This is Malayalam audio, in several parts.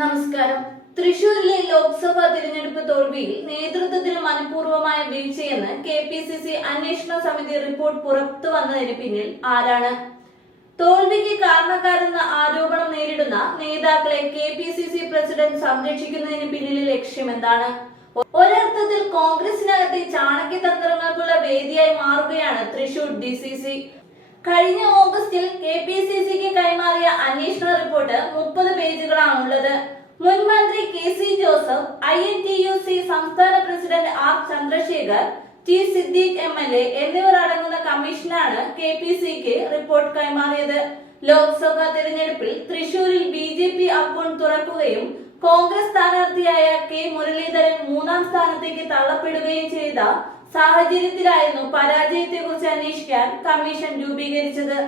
നമസ്കാരം. തൃശൂരിലെ ലോക്സഭാ തിരഞ്ഞെടുപ്പ് തോൽവിയിൽ നേതൃത്വത്തിന് മനഃപൂർവമായ വീഴ്ചയെന്ന് കെ പി സി സി അന്വേഷണ സമിതി റിപ്പോർട്ട് പുറത്തു വന്നതിന് പിന്നിൽ ആരാണ്? തോൽവിക്ക് കാരണക്കാരെന്ന ആരോപണം നേരിടുന്ന നേതാക്കളെ K P C C president സംരക്ഷിക്കുന്നതിന് പിന്നിലെ ലക്ഷ്യം എന്താണ്? ഒരർത്ഥത്തിൽ കോൺഗ്രസിനകത്തെ ചാണക്യതന്ത്രങ്ങൾക്കുള്ള വേദിയായി മാറുകയാണ് തൃശൂർ ഡി സി സി. കഴിഞ്ഞ ഓഗസ്റ്റിൽ കെ പി സി സിക്ക് അന്വേഷണ റിപ്പോർട്ട് മുപ്പത് പേജുകളാണുള്ളത്. മുൻ മന്ത്രി K C Joseph I N T U C സംസ്ഥാന president R Chandrashekhar T Siddique M L A എന്നിവർ അടങ്ങുന്ന കമ്മീഷനാണ് കെ പി സിക്ക് റിപ്പോർട്ട് കൈമാറിയത്. ലോക്സഭാ തെരഞ്ഞെടുപ്പിൽ തൃശൂരിൽ ബി ജെ പി അക്കൗണ്ട് തുറക്കുകയും കോൺഗ്രസ് സ്ഥാനാർത്ഥിയായ കെ മുരളീധരൻ മൂന്നാം സ്ഥാനത്തേക്ക് തള്ളപ്പെടുകയും ചെയ്ത സാഹചര്യത്തിലായിരുന്നു പരാജയത്തെക്കുറിച്ച് അന്വേഷിക്കാൻ കമ്മീഷൻ രൂപീകരിച്ചത്.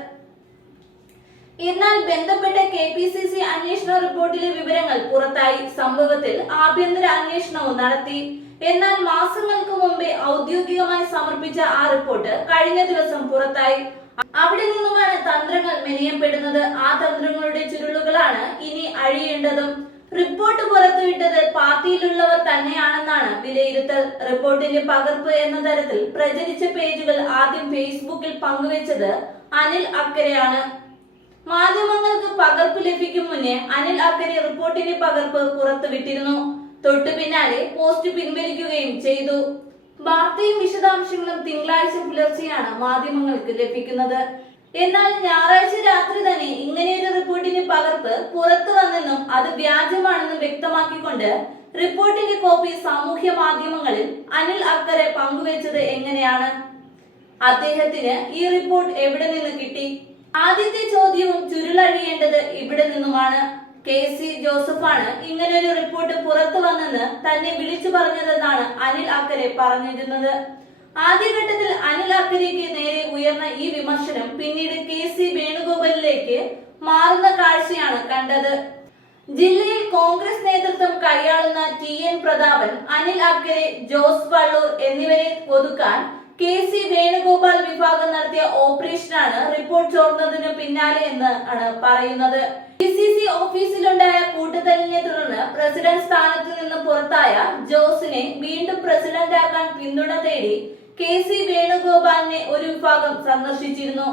എന്നാൽ ബന്ധപ്പെട്ട കെ പി സി സി അന്വേഷണ റിപ്പോർട്ടിലെ വിവരങ്ങൾ പുറത്തായി സംഭവത്തിൽ ആഭ്യന്തര അന്വേഷണവും നടത്തി. എന്നാൽ മാസങ്ങൾക്ക് മുമ്പേ ഔദ്യോഗികമായി സമർപ്പിച്ച ആ റിപ്പോർട്ട് കഴിഞ്ഞ ദിവസം പുറത്തായി. അവിടെ നിന്നുമാണ് തന്ത്രങ്ങൾ മെനയപ്പെടുന്നത്. ആ തന്ത്രങ്ങളുടെ ചുരുളുകളാണ് ഇനി അഴിയേണ്ടതും. റിപ്പോർട്ട് പുറത്തുവിട്ടത് പാർട്ടിയിലുള്ളവർ തന്നെയാണെന്നാണ് വിലയിരുത്തൽ. റിപ്പോർട്ടിന്റെ പകർപ്പ് എന്ന തരത്തിൽ പ്രചരിച്ച പേജുകൾ ആദ്യം ഫേസ്ബുക്കിൽ പങ്കുവച്ചത് അനിൽ അക്കരെയാണ്. മാധ്യമങ്ങൾക്ക് പകർപ്പ് ലഭിക്കും മുന്നേ അനിൽ അക്കരെ റിപ്പോർട്ടിന്റെ പകർപ്പ് പുറത്തുവിട്ടിരുന്നു. തൊട്ടു പിന്നാലെ പോസ്റ്റ് പിൻവലിക്കുകയും ചെയ്തു. വാർത്തയും വിശദാംശങ്ങളും തിങ്കളാഴ്ച പുലർച്ചെയാണ് മാധ്യമങ്ങൾക്ക് ലഭിക്കുന്നത്. എന്നാൽ ഞായറാഴ്ച രാത്രി തന്നെ ഇങ്ങനെയൊരു റിപ്പോർട്ടിന്റെ പകർപ്പ് പുറത്തു വന്നെന്നും അത് വ്യാജമാണെന്നും വ്യക്തമാക്കിക്കൊണ്ട് റിപ്പോർട്ടിന്റെ കോപ്പി സാമൂഹ്യ മാധ്യമങ്ങളിൽ അനിൽ അക്കരെ പങ്കുവച്ചത് എങ്ങനെയാണ്? അദ്ദേഹത്തിന് ഈ റിപ്പോർട്ട് എവിടെ നിന്ന് കിട്ടി? ആദ്യത്തെ ചോദ്യവും ചുരുളഴിയേണ്ടത് ഇവിടെ നിന്നുമാണ്. കെ സി ജോസഫാണ്. ഇങ്ങനൊരു റിപ്പോർട്ട് പുറത്തു വന്നെന്ന് തന്നെ വിളിച്ചു പറഞ്ഞതെന്നാണ് അനിൽ അക്കരെ പറഞ്ഞിരുന്നത്. ആദ്യഘട്ടത്തിൽ അനിൽ അക്കരയ്ക്ക് നേരെ ഉയർന്ന ഈ വിമർശനം പിന്നീട് കെ സി വേണുഗോപാലിലേക്ക് മാറുന്ന കാഴ്ചയാണ് കണ്ടത്. ജില്ലയിൽ കോൺഗ്രസ് നേതൃത്വം കൈയാളുന്ന ടി എൻ പ്രതാപൻ അനിൽ അക്കരെ ജോസ് വള്ളൂർ എന്നിവരെ ഒതുക്കാൻ കെ സി വേണുഗോപാൽ വിഭാഗം നടത്തിയ ഓപ്പറേഷനാണ് റിപ്പോർട്ട് ചോർന്നതിന് പിന്നാലെ എന്ന് ആണ് പറയുന്നത്. ഡി സി സി ഓഫീസിലുണ്ടായ കൂട്ടുതലിനെ തുടർന്ന് പ്രസിഡന്റ് സ്ഥാനത്ത് നിന്ന് പുറത്തായ ജോസിനെ വീണ്ടും പ്രസിഡന്റാക്കാൻ പിന്തുണ തേടി കെ സി വേണുഗോപാലിനെ ഒരു വിഭാഗം സന്ദർശിച്ചിരുന്നു.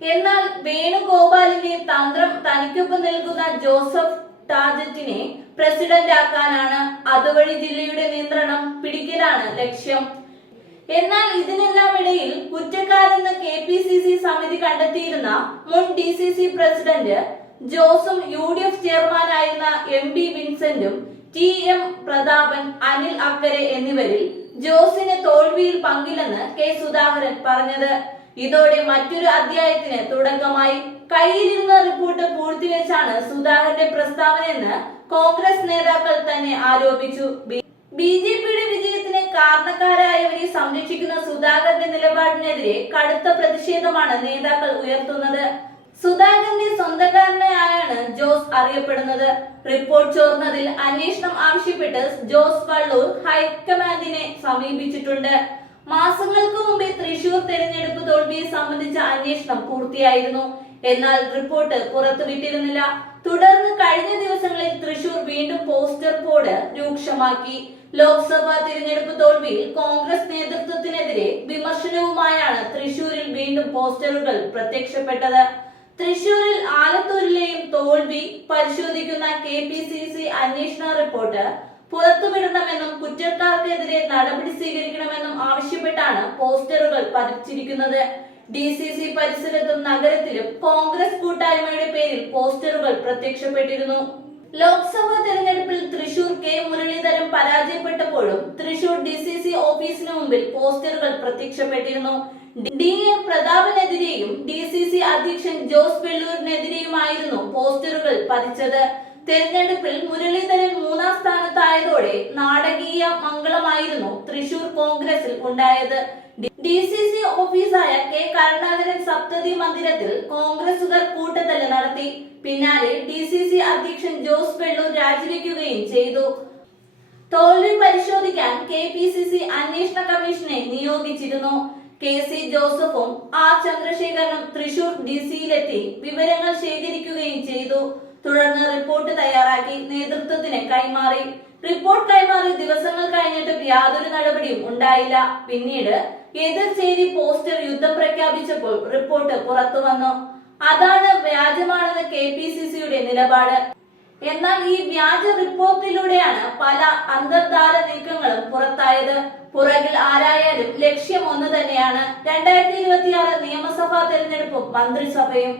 എന്നാൽ വേണുഗോപാലിന്റെ തന്ത്രം തനിക്കൊപ്പം നിൽക്കുന്ന ജോസഫ് ടാജറ്റിനെ പ്രസിഡന്റ് ആക്കാനാണ് അതുവഴി ജില്ലയുടെ നിയന്ത്രണം പിടിക്കലാണ് ലക്ഷ്യം. എന്നാൽ ഇതിനെല്ലാം ഇടയിൽ കുറ്റക്കാരെന്ന് കെ പി സി സി സമിതി കണ്ടെത്തിയിരുന്ന മുൻ ഡി സി സി പ്രസിഡന്റ് ജോസും യു ഡി എഫ് ചെയർമാനായിരുന്ന എം ബി വിൻസെന്റും ടി എം പ്രതാപൻ അനിൽ അക്കരെ എന്നിവരിൽ ജോസിന് തോൽവിയിൽ പങ്കില്ലെന്ന് കെ സുധാകരൻ പറഞ്ഞത്. ഇതോടെ മറ്റൊരു അധ്യായത്തിന് തുടക്കമായി. കയ്യിലിരുന്ന റിപ്പോർട്ട് പൂഴ്ത്തിവെച്ചാണ് സുധാകരന്റെ പ്രസ്താവനയെന്ന് കോൺഗ്രസ് നേതാക്കൾ തന്നെ ആരോപിച്ചു. ബി ജെ പിയുടെ വിജയത്തിന് കാരണക്കാരായവരെ സംരക്ഷിക്കുന്ന സുധാകരന്റെ നിലപാടിനെതിരെ കടുത്ത പ്രതിഷേധമാണ് നേതാക്കൾ ഉയർത്തുന്നത്. സുധാകരന്റെ സ്വന്തക്കാരനായാണ് ജോസ് അറിയപ്പെടുന്നത്. റിപ്പോർട്ട് ചോർന്നതിൽ അന്വേഷണം ആവശ്യപ്പെട്ട് ജോസ് വള്ളൂർ ഹൈക്കമാൻഡിനെ സമീപിച്ചിട്ടുണ്ട്. മാസങ്ങൾക്ക് മുമ്പേ തൃശൂർ തെരഞ്ഞെടുപ്പ് തോൽവിയെ സംബന്ധിച്ച അന്വേഷണം പൂർത്തിയായിരുന്നു. എന്നാൽ റിപ്പോർട്ട് പുറത്തുവിട്ടിരുന്നില്ല തുടർന്ന് കഴിഞ്ഞ ദിവസങ്ങളിൽ തൃശൂർ വീണ്ടും പോസ്റ്റർ ബോർഡ് രൂക്ഷമാക്കി. ലോക്സഭാ തിരഞ്ഞെടുപ്പ് തോൽവിയിൽ കോൺഗ്രസ് നേതൃത്വത്തിനെതിരെ വിമർശനവുമായാണ് തൃശൂരിൽ വീണ്ടും പോസ്റ്ററുകൾ പ്രത്യക്ഷപ്പെട്ടത്. തൃശൂരിൽ ആലത്തൂരിലെയും തോൽവി പരിശോധിക്കുന്ന കെ പി സി സി അന്വേഷണ റിപ്പോർട്ട് പുറത്തുവിടണമെന്നും കുറ്റക്കാർക്കെതിരെ നടപടി സ്വീകരിക്കണമെന്നും ആവശ്യപ്പെട്ടാണ് പോസ്റ്ററുകൾ പതിച്ചിരിക്കുന്നത്. ഡി സി സി പരിസരത്തും നഗരത്തിലും കോൺഗ്രസ് കൂട്ടായ്മയുടെ പേരിൽ പോസ്റ്ററുകൾ പ്രത്യക്ഷപ്പെട്ടിരുന്നു. ലോക്സഭാ തെരഞ്ഞെടുപ്പിൽ തൃശൂർ കെ മുരളീധരൻ പരാജയപ്പെട്ടപ്പോഴും തൃശൂർ ഡി സി സി ഓഫീസിന് മുമ്പിൽ പോസ്റ്ററുകൾ പ്രത്യക്ഷപ്പെട്ടിരുന്നു. ഡി എ പ്രതാപനെതിരെയും ഡി സി സി അധ്യക്ഷൻ ജോസ് വെള്ളൂരിനെതിരെയുമായിരുന്നു പോസ്റ്ററുകൾ പതിച്ചത്. തെരഞ്ഞെടുപ്പിൽ മുരളീധരൻ മൂന്നാം സ്ഥാനത്തായതോടെ നാടകീയ മംഗളമായിരുന്നു ഉണ്ടായത്. ഡി സി സി ഓഫീസായ കെ കരുണാകരൻ സപ്തതി മന്ദിരത്തിൽ കോൺഗ്രസുകാർ കൂട്ടത്തല്ല് നടത്തി. പിന്നാലെ ഡി സി സി അധ്യക്ഷൻ ജോസ് വെള്ളൂർ രാജിവെക്കുകയും ചെയ്തു. തോൽവി പരിശോധിക്കാൻ കെ പി സി സി അന്വേഷണ കമ്മീഷനെ നിയോഗിച്ചിരുന്നു. കെ സി ജോസഫും ആർ ചന്ദ്രശേഖരനും തൃശൂർ ഡി സിയിലെത്തി വിവരങ്ങൾ ശേഖരിക്കുകയും ചെയ്തു. തുടർന്ന് റിപ്പോർട്ട് തയ്യാറാക്കി നേതൃത്വത്തിന് കൈമാറി. റിപ്പോർട്ട് കൈമാറി ദിവസങ്ങൾ കഴിഞ്ഞിട്ടും യാതൊരു നടപടിയും ഉണ്ടായില്ല. പിന്നീട് എതിർ ചേരി പോസ്റ്റർ യുദ്ധം പ്രഖ്യാപിച്ചപ്പോൾ റിപ്പോർട്ട് പുറത്തു വന്നു. അതാണ് വ്യാജമാണെന്ന് കെ പി സി സിയുടെ നിലപാട്. എന്നാൽ ഈ വ്യാജ റിപ്പോർട്ടിലൂടെയാണ് പല അന്തർധാര നീക്കങ്ങളും പുറത്തായത്. പുറകിൽ ആരായാലും ലക്ഷ്യം ഒന്ന് തന്നെയാണ്. രണ്ടായിരത്തി ഇരുപത്തിയാറ് നിയമസഭാ തെരഞ്ഞെടുപ്പും മന്ത്രിസഭയും.